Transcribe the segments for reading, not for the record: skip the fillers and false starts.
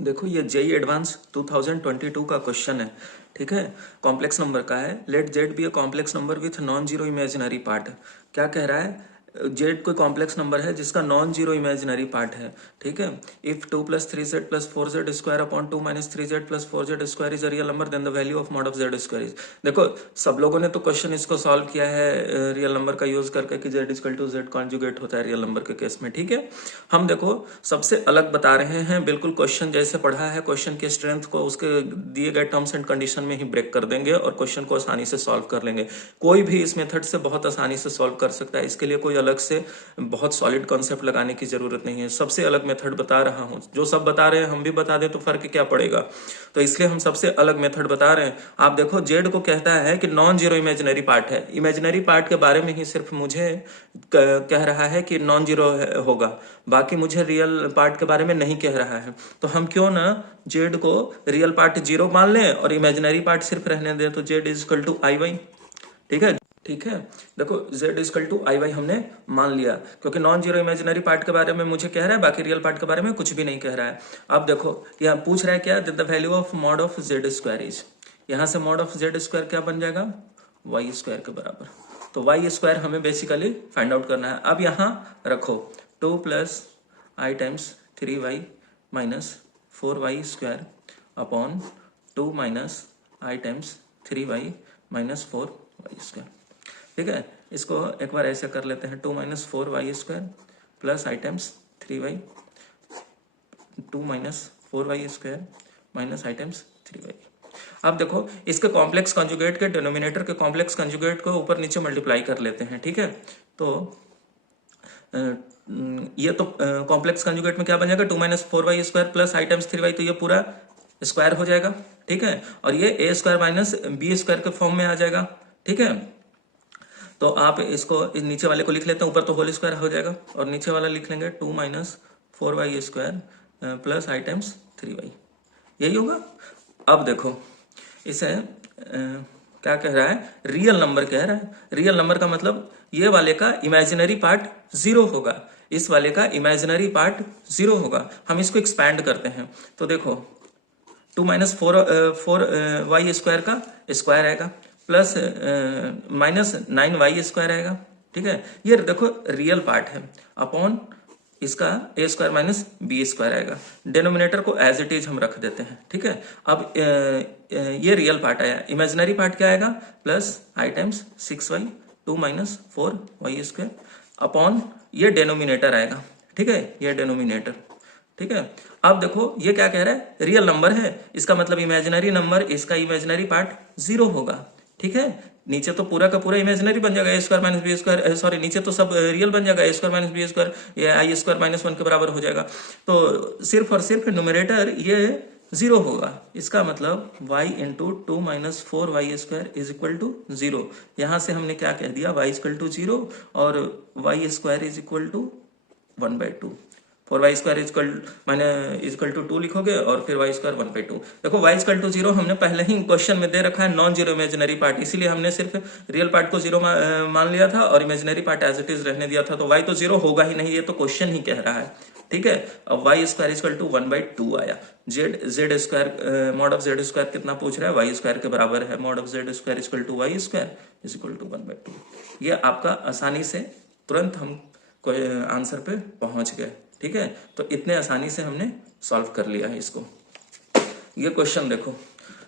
देखो ये JEE advance 2022 का क्वेश्चन है, ठीक है। कॉम्प्लेक्स नंबर का है। Let z be a complex number with non zero imaginary part. क्या कह रहा है? जेड कोई कॉम्प्लेक्स नंबर है जिसका नॉन जीरो इमेजिनरी पार्ट है, ठीक है। If 2 + 3z + 4z square upon 2 - 3z + 4z square is a real number, then the value of mod of z square is. देखो सब लोगों ने तो क्वेश्चन इसको सॉल्व किया है रियल नंबर का यूज करके कि z equal to z conjugate होता है रियल नंबर के केस में, ठीक है। हम देखो सबसे अलग बता रहे हैं, बिल्कुल क्वेश्चन जैसे पढ़ा है, क्वेश्चन की स्ट्रेंथ को उसके दिए गए टर्म्स एंड कंडीशन में ही ब्रेक कर देंगे और क्वेश्चन को आसानी से सॉल्व कर लेंगे। कोई भी इस मेथड से बहुत आसानी से सॉल्व कर सकता है, इसके लिए कोई अलग से बहुत सॉलिड कॉन्सेप्ट लगाने की जरूरत नहीं है। सबसे अलग मेथड बता रहा हूं, जो सब बता रहे हैं हम भी बता दें तो फर्क क्या पड़ेगा। तो इसलिए हम सबसे अलग मेथड बता रहे हैं। आप देखो जेड को कहता है कि नॉन जीरो इमेजिनरी पार्ट है, इमेजिनरी पार्ट के बारे में ही सिर्फ मुझे कह रहा है कि नॉन जीरो होगा, बाकी मुझे रियल पार्ट के बारे में नहीं कह रहा है। तो हम क्यों ना जेड को रियल पार्ट जीरो मान लें और इमेजिनरी पार्ट सिर्फ रहने दें। तो z is equal to i y, ठीक है, ठीक है। देखो z is equal to i y हमने मान लिया, क्योंकि नॉन जीरो इमेजिनरी पार्ट के बारे में मुझे कह रहा है, बाकी रियल पार्ट के बारे में कुछ भी नहीं कह रहा है। अब देखो यहाँ पूछ रहा है क्या, the value of mod of z square is. यहाँ से मॉड ऑफ जेड स्क्वायर क्या बन जाएगा, वाई स्क्वायर के बराबर। तो वाई स्क्वायर हमें बेसिकली फाइंड आउट करना है। अब यहाँ रखो 2 + i times 3y minus 4y square upon 2 - i times 3y minus 4y square, ठीक है। इसको एक बार ऐसे कर लेते हैं, 2 - 4y square plus i times 3y, 2 - 4y square minus i times 3y। अब देखो इसके कॉम्प्लेक्स कंजुगेट के डिनोमिनेटर के कॉम्प्लेक्स कंजुगेट को ऊपर नीचे मल्टीप्लाई कर लेते हैं, ठीक है। तो ये तो कॉम्प्लेक्स कंजुगेट में क्या बन जाएगा, 2 - 4y square plus i times 3y, तो ये पूरा स्क्वायर हो जाएगा, ठीक है। और ये a square minus b square के फॉर्म में आ जाएगा, ठीक है। तो आप इसको नीचे वाले को लिख लेते हैं, ऊपर तो होल स्क्वायर हो जाएगा और नीचे वाला लिख लेंगे 2 - 4y square plus i times 3y, यही होगा। अब देखो इसे क्या कह रहा है, रियल नंबर कह रहा है। रियल नंबर का मतलब ये वाले का इमेजिनरी पार्ट जीरो होगा, इस वाले का इमेजिनरी पार्ट जीरो होगा। हम इसको एक्सपैंड करते हैं तो देखो 2 - 4y स्क्वायर का स्क्वायर आएगा प्लस -9y स्क्वायर आएगा, ठीक है। ये देखो रियल पार्ट है अपॉन इसका a square minus b square आएगा। डिनोमिनेटर को एज इट इज हम रख देते हैं, ठीक है। अब ये रियल पार्ट आया, इमेजिनरी पार्ट क्या आएगा, plus i times 6y 2 - 4y square upon ये डिनोमिनेटर आएगा, ठीक है, ये डिनोमिनेटर, ठीक है। अब देखो ये क्या कह रहा है, रियल नंबर है, इसका मतलब इमेजिनरी नंबर, इसका इमेजिनरी पार्ट जीरो होगा, ठीक है। नीचे तो पूरा का पूरा इमेजिनरी बन जाएगा, a square minus b square, sorry नीचे तो सब रियल बन जाएगा, a square minus b square, ये आई स्क्वायर -1 के बराबर हो जाएगा। तो सिर्फ और सिर्फ न्यूमरेटर ये जीरो होगा, इसका मतलब y into 2 - 4y square is equal to 0। यहां से हमने क्या कह दिया, y इक्वल टू 0 और y square is equal to 1/2। 4y square is equal to 2 लिखोगे और फिर y स्क्वायर 1/2। देखो y इक्वल टू 0 हमने पहले ही क्वेश्चन में दे रखा है नॉन जीरो इमेजिनरी पार्ट, इसीलिए हमने सिर्फ रियल पार्ट को जीरो मान लिया था और imaginary part as it is रहने दिया था। तो y तो जीरो होगा ही नहीं, ये तो क्वेश्चन ही कह रहा है, ठीक है। अब y स्क्वायर इक्वल टू 1/2 आया। Z square mod of z square कितना पूछ रहा है, y स्क्वायर के बराबर है, mod of z square equal to y square is equal to 1/2। ये आपका आसानी से तुरंत हम आंसर पे पहुंच गए, ठीक है। तो इतने आसानी से हमने सॉल्व कर लिया है इसको। ये क्वेश्चन देखो,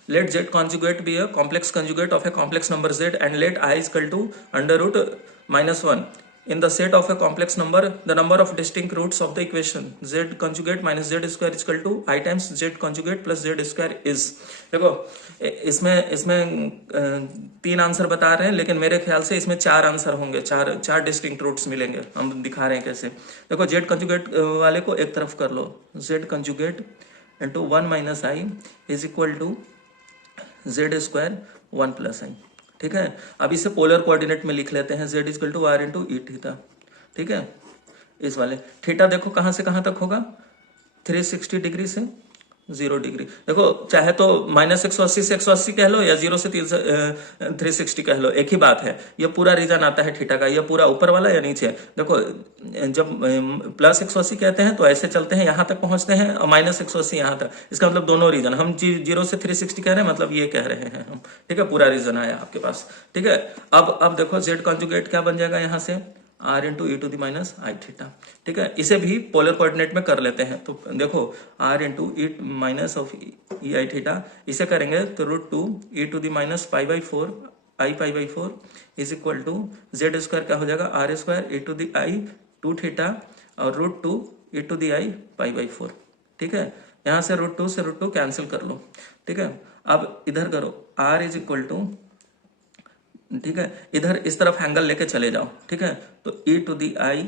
let z conjugate be a complex conjugate of a complex number z and let i equal to √-1 in the set of a complex number the number of distinct roots of the equation z conjugate minus z square is equal to I times z conjugate plus z square is। देखो इसमें 3 answer बता रहे हैं, लेकिन मेरे ख्याल से इसमें 4 आंसर होंगे, चार डिस्टिंक्ट रूट्स मिलेंगे। हम दिखा रहे हैं कैसे। देखो जेड कंजुगेट वाले को एक तरफ कर लो, z conjugate into 1 - i is equal to z square 1 + i, ठीक है। अब इसे पोलर कोऑर्डिनेट में लिख लेते हैं, z equal to r into e theta, ठीक है। इस वाले थीटा देखो कहां से कहां तक होगा, 360 डिग्री से 0 डिग्री। देखो चाहे तो -180 से 180 कह लो या 0 से 360 कह लो, एक ही बात है। ये पूरा रीजन आता है थीटा का, ये पूरा ऊपर वाला या नीचे। देखो जब +180 कहते हैं तो ऐसे चलते हैं, यहाँ तक पहुंचते हैं, और -180 यहाँ तक, इसका मतलब दोनों रीजन। हम 0 से 360 कह रहे हैं, मतलब ये कह रहे हैं हम, ठीक है। पूरा रीजन आया आपके पास, ठीक है। अब देखो z कॉन्जुगेट क्या बन जाएगा यहाँ से, r into e to the minus i theta, ठीक है। इसे भी पोलर कोऑर्डिनेट में कर लेते हैं, तो देखो r into e minus of e i theta, इसे करेंगे तो √2 e to the minus π/4 i π/4 is equal to z square क्या हो जाएगा, r square e to the i 2 theta और √2 ई टू दी आई π/4, ठीक है। यहाँ से √2 से √2 कैंसिल कर लो, ठीक है। अब इधर करो r इज इक्वल टू, ठीक है, इधर इस तरफ एंगल लेके चले जाओ, ठीक है। तो e to the i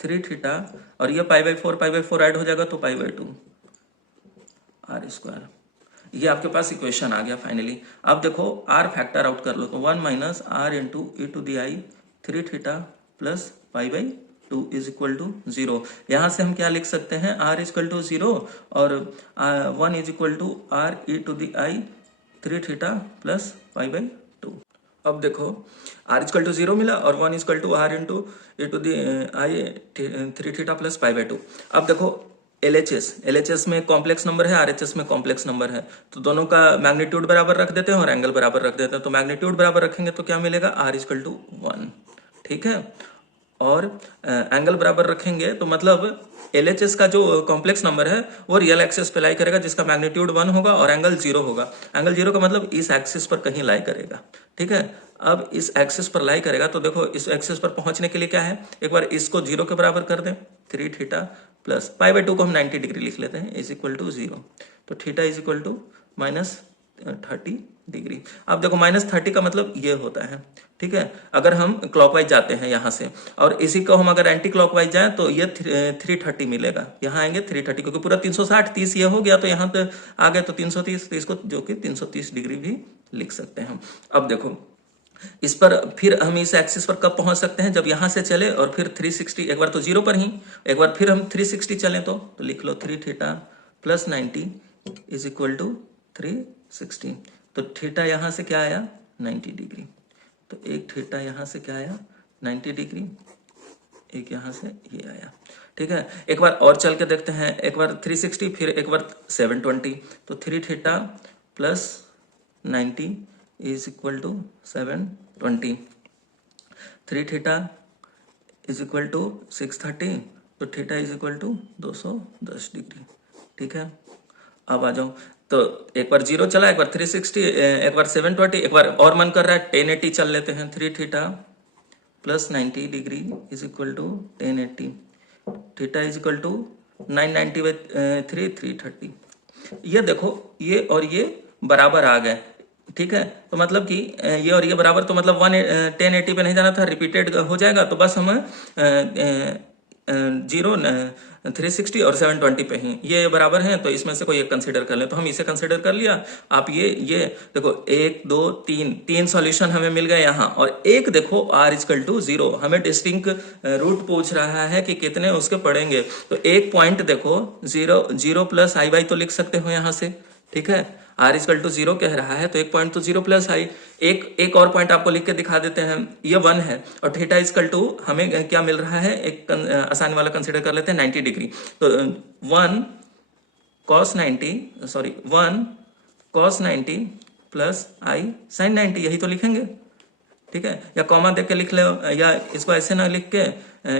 3 theta और ये π/4 ऐड हो जाएगा तो π/2 r स्क्वायर। ये आपके पास इक्वेशन आ गया फाइनली। अब देखो r फैक्टर आउट कर लो, तो 1 minus r into e to the i 3 theta plus π/2 is equal to 0। यहाँ से हम क्या लिख सकते हैं, r इज इक्वल टू 0 और 1 is equal to r e to the i 3 theta plus π/2। अब देखो r इक्वल टू 0 मिला और 1 equal to r into a to the i 3 theta plus π/2। अब देखो LHS में कॉम्प्लेक्स नंबर है, RHS में कॉम्प्लेक्स नंबर है, तो दोनों का मैग्नीट्यूड बराबर रख देते हैं और एंगल बराबर रख देते हैं। तो मैग्नीट्यूड बराबर रखेंगे तो क्या मिलेगा, r इक्वल टू 1, ठीक है। और एंगल बराबर रखेंगे तो मतलब LHS का जो कॉम्प्लेक्स नंबर है वो रियल एक्सिस पे लाई करेगा, जिसका मैग्नीट्यूड 1 होगा और एंगल 0 होगा। एंगल 0 का मतलब इस एक्सिस पर कहीं लाई करेगा, ठीक है। अब इस एक्सिस पर लाई करेगा तो देखो इस एक्सिस पर पहुंचने के लिए क्या है, एक बार इसको 0 के बराबर कर दें, 3 थीटा प्लस π/2 को हम 90 डिग्री लिख लेते हैं, इज इक्वल टू 0। तो theta is equal to -30 degree. अब देखो -30 का मतलब ये होता है, ठीक है। अगर हम क्लॉकवाइज जाते हैं यहाँ से और इसी को हम अगर एंटी क्लॉकवाइज जाए तो ये 330 मिलेगा। यहाँ आएंगे 330, क्योंकि पूरा 360 30 ये हो गया, तो यहाँ पे आ गए तो 330, तो इसको जो कि 330 डिग्री भी लिख सकते हैं। अब देखो इस पर फिर हम इस एक्सिस पर कब पहुंच सकते हैं, जब यहाँ से चले और फिर 360, एक बार तो 0 पर ही, एक बार फिर हम 360 चलें तो लिख लो 3 theta plus 90 is equal to 360। तो थीटा यहाँ से क्या आया, 90 डिग्री। तो एक थीटा यहाँ से क्या आया, 90 डिग्री, एक यहाँ से ये आया, ठीक है। एक बार और चल के देखते हैं, एक बार 360 फिर एक बार 720। तो 3 theta plus 90 is equal to 720। 3 theta is equal to 630, तो theta is equal to 210 degree, ठीक है। अब आ जाओ, तो एक बार 0 चला, एक बार 360, एक बार 720, एक बार और मन कर रहा है 1080 चल लेते हैं। 3 theta plus 90 degree is equal to 1080, theta is equal to 990/3 330। ये देखो ये और ये बराबर आ गए, ठीक है। तो मतलब कि ये और ये बराबर, तो मतलब 1080 पे नहीं जाना था, रिपीटेड हो जाएगा। तो बस हम 0 360 और 720 पे ही ये बराबर हैं, तो इसमें से कोई एक कंसिडर कर ले। तो हम इसे कंसिडर कर लिया। आप ये देखो 1 2 3 सॉल्यूशन हमें मिल गए यहाँ, और एक देखो r इक्वल टू 0, हमें डिस्टिंक्ट रूट पूछ रहा है कि कितने उसके पड़ेंगे। तो एक पॉइंट देखो 0 प्लस आई बाई तो लिख सकते हो यहाँ से, ठीक है। r इक्वल टू 0 कह रहा है तो एक पॉइंट तो 0 प्लस आई, एक और पॉइंट आपको लिख के दिखा देते हैं, ये 1 है। और थीटा इक्वल टू हमें क्या मिल रहा है, एक आसानी वाला कंसिडर कर लेते हैं 90 डिग्री। तो 1 cos 90 प्लस आई sin 90, यही तो लिखेंगे, ठीक है। या कॉमा देख के लिख ले, या इसको ऐसे ना लिख के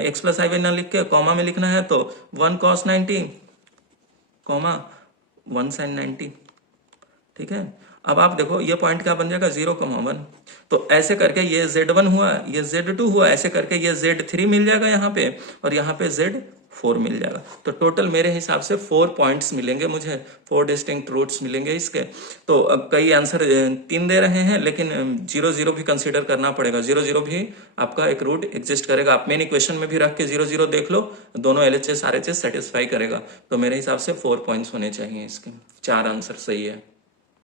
x प्लस आई बाई ना लिख के कॉमा में लिखना है, तो 1 cos 90 कॉमा 1 sin 90, ठीक है। अब आप देखो ये पॉइंट क्या बन जाएगा, 0,1। तो ऐसे करके ये Z1 हुआ, ये Z2 हुआ, ऐसे करके ये Z3 मिल जाएगा यहाँ पे, और यहाँ पे Z4 मिल जाएगा। तो टोटल मेरे हिसाब से 4 पॉइंट्स मिलेंगे मुझे, 4 डिस्टिंक्ट रूट्स मिलेंगे इसके। तो अब कई आंसर 3 दे रहे हैं, लेकिन 0 भी कंसिडर करना पड़ेगा। 0 भी आपका एक रूट एग्जिस्ट करेगा। आप मेन इक्वेशन में भी रख के 0 देख लो, दोनों LHS RHS सेटिस्फाई करेगा। तो मेरे हिसाब से 4 पॉइंट्स होने चाहिए इसके, 4 आंसर सही है।